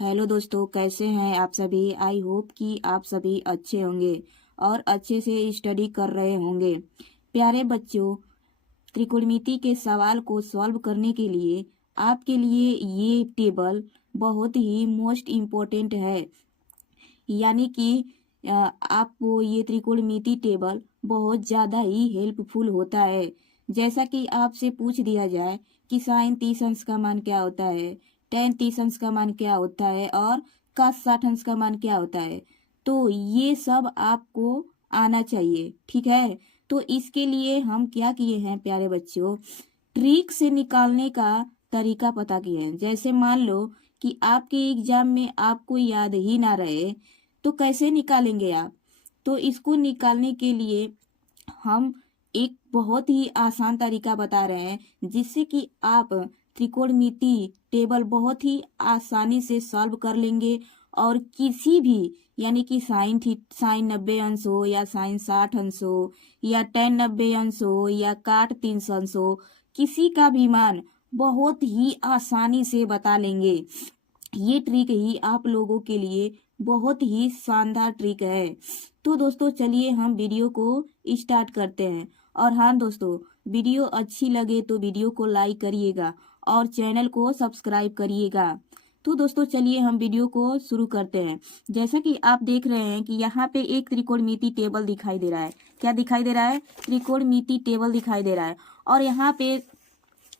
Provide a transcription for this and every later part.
Hello दोस्तों, कैसे हैं आप सभी। आई होप कि आप सभी अच्छे होंगे और अच्छे से स्टडी कर रहे होंगे। प्यारे बच्चों, त्रिकोणमिति के सवाल को सॉल्व करने के लिए आपके लिए ये टेबल बहुत ही मोस्ट इम्पोर्टेंट है। यानी कि आपको ये त्रिकोणमिति टेबल बहुत ज़्यादा ही हेल्पफुल होता है। जैसा कि आपसे पूछ दिया जाए कि साइन 30 अंश का मान क्या होता है, टेन 30 अंश का मान क्या होता है और कॉस 60 अंश का मान क्या होता है, तो ये सब आपको आना चाहिए। ठीक है, तो इसके लिए हम क्या किए हैं प्यारे बच्चों, ट्रिक से निकालने का तरीका पता किए हैं। जैसे मान लो कि आपके एग्जाम में आपको याद ही ना रहे तो कैसे निकालेंगे आप। तो इसको निकालने के लिए हम एक बहुत ही आसान तरीका बता रहे हैं जिससे कि आप त्रिकोणमिति टेबल बहुत ही आसानी से सॉल्व कर लेंगे। और किसी भी यानी कि साइन 90 अंश हो या साइन 60 अंश हो या टेन 90 अंश हो या काट 300 अंश हो, किसी का भी मान बहुत ही आसानी से बता लेंगे। ये ट्रिक ही आप लोगों के लिए बहुत ही शानदार ट्रिक है। तो दोस्तों चलिए हम वीडियो को स्टार्ट करते हैं। और हाँ दोस्तों, वीडियो अच्छी लगे तो वीडियो को लाइक करिएगा और चैनल को सब्सक्राइब करिएगा। तो दोस्तों चलिए हम वीडियो को शुरू करते हैं। जैसा कि आप देख रहे हैं कि यहाँ पे एक त्रिकोणमिति टेबल दिखाई दे रहा है। क्या दिखाई दे रहा है? त्रिकोणमिति टेबल दिखाई दे रहा है और यहाँ पे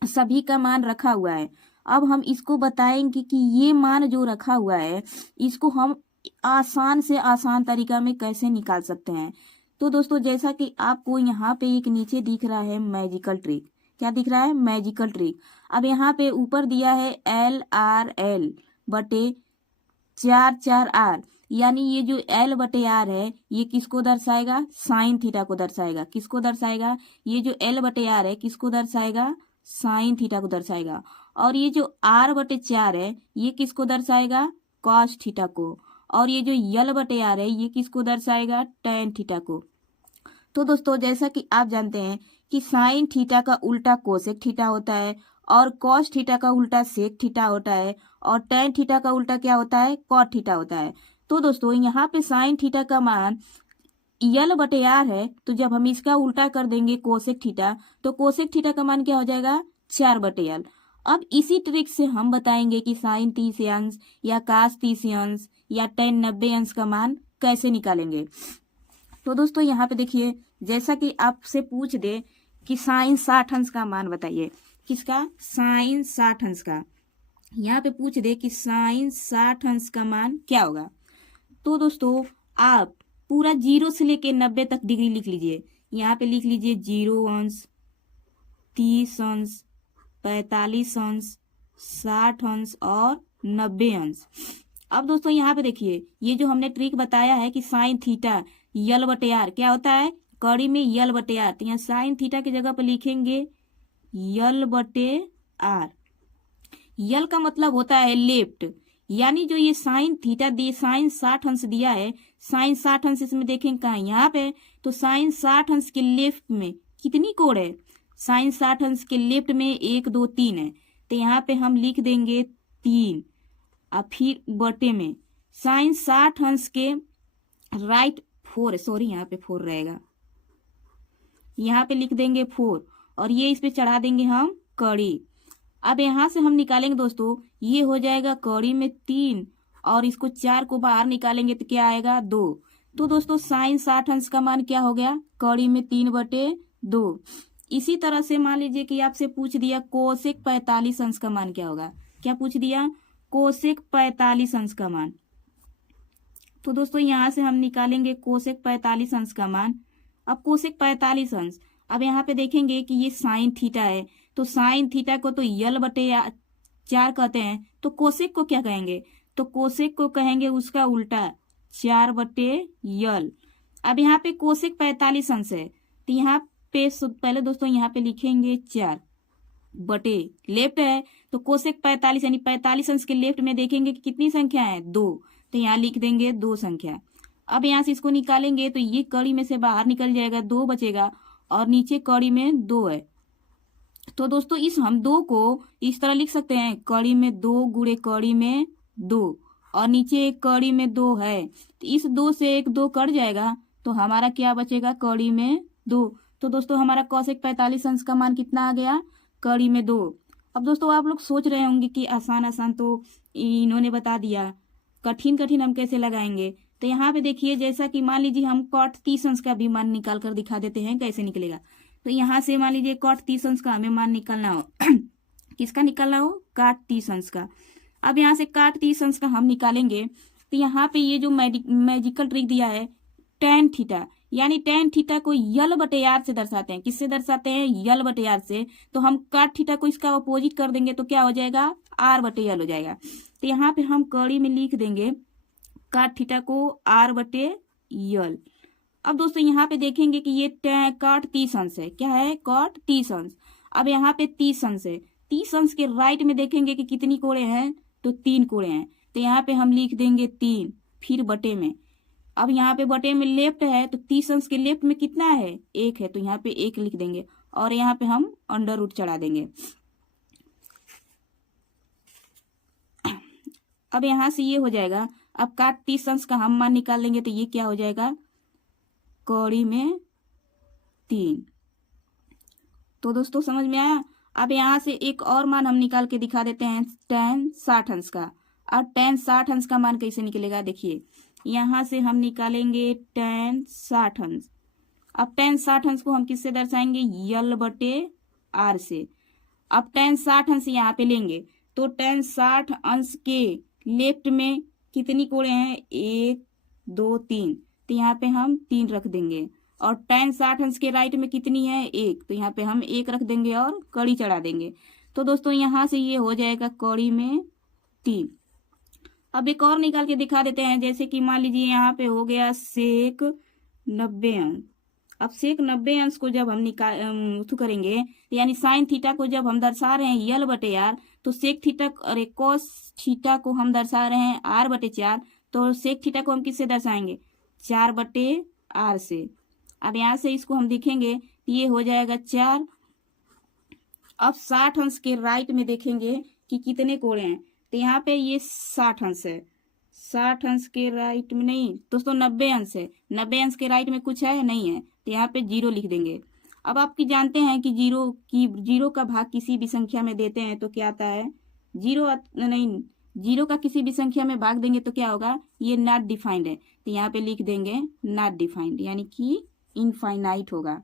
सभी का मान रखा हुआ है। अब हम इसको बताएंगे कि ये मान जो रखा हुआ है इसको हम आसान से आसान तरीका में कैसे निकाल सकते हैं। तो दोस्तों जैसा कि आपको यहाँ पे एक नीचे दिख रहा है मैजिकल ट्रिक। क्या दिख रहा है? Magical trick. अब यहाँ पे ऊपर दिया है LRL बटे 4 यानी ये जो L/R है ये किसको दर्शाएगा? साइन थीटा को दर्शाएगा। किसको दर्शाएगा? ये जो L/R है किसको दर्शाएगा? साइन थीटा को दर्शाएगा। और ये जो R/4 है ये किसको दर्शाएगा? कॉस थीटा को। और ये जो L/R है ये किसको दर्शाएगा? टेन थीटा को। तो दोस्तों जैसा कि आप जानते हैं कि साइन थीटा का उल्टा कोसेक थीटा होता है और कॉस थीटा का उल्टा सेक थीटा होता है और टेन थीटा का उल्टा क्या होता है? कॉट थीटा होता है। तो दोस्तों यहाँ पे साइन थीटा का मान L/R है, तो जब हम इसका उल्टा कर देंगे कोसेक थीटा तो कोसेक थीटा का मान क्या हो जाएगा? 4/L। अब इसी ट्रिक से हम बताएंगे कि साइन 30 अंश या कास 30 अंश या टेन 90 अंश का मान कैसे निकालेंगे। तो दोस्तों यहाँ पे देखिए, जैसा कि आपसे पूछ दे कि साइन 60 अंश का मान बताइए। किसका? साइन 60 अंश का। यहाँ पे पूछ दे कि साइन 60 अंश का मान क्या होगा। तो दोस्तों आप पूरा 0 से लेके 90 तक डिग्री लिख लीजिए। यहाँ पे लिख लीजिए 0 अंश, 30 अंश, 45 अंश, 60 अंश और 90 अंश। अब दोस्तों यहाँ पे देखिए, ये जो हमने ट्रिक बताया है कि साइन थीटा L/R क्या होता है? कड़ी में L/R, तो यहाँ साइन थीटा की जगह पर लिखेंगे L/R। यल का मतलब होता है लेफ्ट, यानी जो ये साइन थीटा दिए, साइन 60 अंश दिया है, साइन 60 अंश इसमें देखें कहाँ? यहाँ पे। तो साइन 60 अंश के लेफ्ट में कितनी कोण है? साइन 60 अंश के लेफ्ट में 1 2 3 है, तो यहाँ पे हम लिख देंगे 3। और फिर बटे में साइन 60 अंश के राइट 4 है, सॉरी यहाँ पे 4 रहेगा, यहाँ पे लिख देंगे 4 और ये इस पे चढ़ा देंगे हम कड़ी। अब यहाँ से हम निकालेंगे दोस्तों, ये हो जाएगा कड़ी में 3 और इसको 4 को बाहर निकालेंगे तो क्या आएगा? 2। तो दोस्तों साइन 60 अंश का मान क्या हो गया? कड़ी में 3/2। इसी तरह से मान लीजिए कि आपसे पूछ दिया कोसेक 45 अंश का मान क्या होगा। क्या पूछ दिया? कोसेक 45 अंश का मान। तो दोस्तों यहाँ से हम निकालेंगे कोसेक 45 अंश का मान। अब कोसेक 45 अंश, अब यहाँ पे देखेंगे कि ये साइन थीटा है, तो साइन थीटा को तो L/4 कहते हैं, तो कोसेक को क्या कहेंगे? तो कोसेक को कहेंगे उसका उल्टा 4/L। अब यहाँ पे कोसेक 45 अंश है, तो यहाँ पे पहले दोस्तों यहाँ पे लिखेंगे 4 बटे लेफ्ट है, तो कोसेक 45 यानी 45 अंश के लेफ्ट में देखेंगे कि कितनी संख्या है? 2, तो यहाँ लिख देंगे 2 संख्या। अब यहाँ से इसको निकालेंगे तो ये कड़ी में से बाहर निकल जाएगा, 2 बचेगा और नीचे कड़ी में 2 है। तो दोस्तों हम 2 को इस तरह लिख सकते हैं, कड़ी में 2 गुणे कड़ी में 2 और नीचे एक कड़ी में 2 है, तो इस 2 से एक 2 कट जाएगा, तो हमारा क्या बचेगा, कड़ी में 2। तो दोस्तों हमारा कॉसेक 45 अंश का मान कितना आ गया, कड़ी में 2। अब दोस्तों आप लोग सोच रहे होंगे कि आसान आसान तो इन्होंने बता दिया, कठिन कठिन हम कैसे लगाएंगे। तो यहाँ पे देखिए, जैसा कि मान लीजिए हम कॉट 30 अंश का भी मान निकाल कर दिखा देते हैं कैसे निकलेगा। तो यहाँ से मान लीजिए कॉट 30 अंश का हमें मान निकालना हो किसका निकालना हो, काट 30 अंश का। अब यहाँ से काट 30 अंश का हम निकालेंगे, तो यहाँ पे ये जो मैजिकल ट्रिक दिया है टेन थीटा, यानी टेन थीटा को यल बटे आर से दर्शाते हैं। किससे दर्शाते हैं, यल बटे आर से। तो हम काट थीटा को इसका अपोजिट कर देंगे तो क्या हो जाएगा, आर बटे यल हो जाएगा। तो यहाँ पे हम कड़ी में लिख देंगे काट थीटा को आर बटे यल। अब दोस्तों यहाँ पे देखेंगे कि ये काट 30 अंश है, क्या है, काट 30 अंश। अब यहाँ पे 30 अंश है, 30 अंश के राइट में देखेंगे कि कितनी कोड़े हैं, तो 3 कोड़े हैं। तो यहाँ पे हम लिख देंगे 3, फिर बटे में। अब यहाँ पे बटे में लेफ्ट है, तो 30 अंश के लेफ्ट में कितना है, 1 है, तो यहाँ पे 1 लिख देंगे और यहाँ पे हम अंडर रूट चढ़ा देंगे। अब यहाँ से ये हो जाएगा। अब काट 30 अंश का हम मान निकाल लेंगे, तो ये क्या हो जाएगा, कौड़ी में 3। तो दोस्तों समझ में आया। अब यहाँ से एक और मान हम निकाल के दिखा देते हैं, tan 60 अंश का। अब tan 60 अंश का मान कैसे निकलेगा, देखिए यहाँ से हम निकालेंगे tan 60 अंश। अब tan 60 अंश को हम किससे दर्शाएंगे, यल बटे आर से। अब tan 60 अंश यहाँ पे लेंगे, तो tan 60 अंश के लेफ्ट में कितनी कोड़े हैं, 1 2 3, तो यहाँ पे हम 3 रख देंगे। और tan 60 अंश के राइट में कितनी है, 1, तो यहाँ पे हम 1 रख देंगे और कड़ी चढ़ा देंगे। तो दोस्तों यहाँ से ये हो जाएगा कड़ी में 3। अब एक और निकाल के दिखा देते हैं, जैसे कि मान लीजिए यहाँ पे हो गया सेक 90 अंश। अब सेक 90 अंश को जब हम करेंगे, यानी साइन थीटा को जब हम दर्शा रहे हैं यल बटे आर, तो सेक थीटा और कोस थीटा को हम दर्शा रहे हैं आर बटे 4, तो सेक थीटा को हम किससे दर्शाएंगे, 4 बटे आर से। अब यहाँ से इसको हम देखेंगे, ये हो जाएगा 4। अब 60 अंश के राइट में देखेंगे कि कितने कोड़े हैं, तो यहाँ पे ये 60 अंश है। 60 अंश के राइट में नहीं दोस्तों, 90 अंश है। 90 अंश के राइट में कुछ है, नहीं है, तो यहाँ पे 0 लिख देंगे। अब आपकी जानते हैं कि जीरो का भाग किसी भी संख्या में देते हैं तो क्या आता है, जीरो का किसी भी संख्या में भाग देंगे तो क्या होगा, ये नॉट डिफाइंड है, तो यहाँ पे लिख देंगे नॉट डिफाइंड, यानी कि इनफाइनाइट होगा।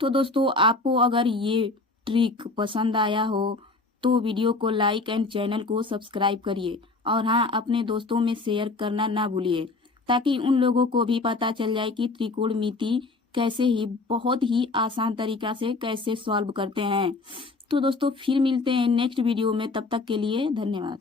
तो दोस्तों आपको अगर ये ट्रिक पसंद आया हो तो वीडियो को लाइक एंड चैनल को सब्सक्राइब करिए, और हाँ, अपने दोस्तों में शेयर करना ना भूलिए, ताकि उन लोगों को भी पता चल जाए कि त्रिकोणमिति कैसे ही बहुत ही आसान तरीका से कैसे सॉल्व करते हैं। तो दोस्तों फिर मिलते हैं नेक्स्ट वीडियो में, तब तक के लिए धन्यवाद।